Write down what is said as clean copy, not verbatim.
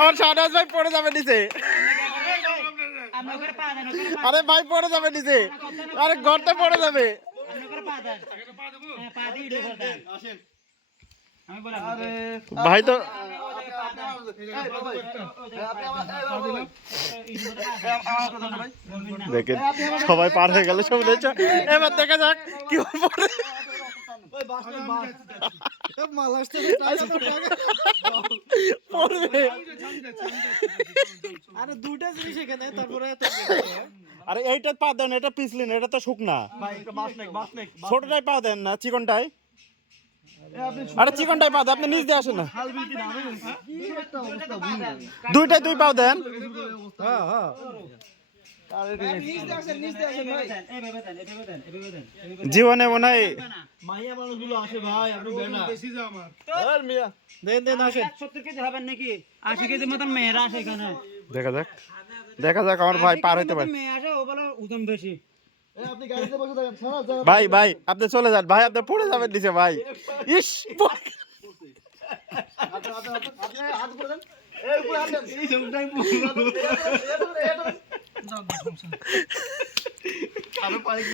আমার শাহনাজ ভাই পড়ে যাবে নিচে। আরে ভাই পড়ে যাবে নিচে, আরে গর্তে পড়ে যাবে। ভাই তো দেখেন সবাই পার হয়ে গেল, সব দেখছো। এবার দেখা যাক কি পড়ে। পড়বে। আরে দুইটা জিনিস এখানে, তারপরে আরে এইটা পা দেন, এটা পিছলিন, এটা তো শুকনা। ছোটটাই পা দেন না, চিকনটাই। আরে চিকনটাই পা দেন, আপনি নিচ দিয়ে আসেন না। দুইটাই দুই পা দেন। জীবনে মনে হয় মাইয়া মানুষগুলো আসে ভাই, আপনি বেনা বেশি যা আমার দেন দেন আসেন। 70 কেজি হবেন নাকি? 80 কেজি মতন মেয়েরা আসে এখানে। দেখা যাক, দেখা যাক আমার ভাই পার হইতে পারে। মেয়ে আসে, ও বলে ওজন বেশি। আপনি গাড়িতে বসে থাকেন, ছাড়া ভাই ভাই আপনি চলে যান ভাই, আপনি পড়ে যাবেন নিচে ভাই। ইস হাত করে দেন, এই উপরে হাত দেন, এই জমটাই পুরো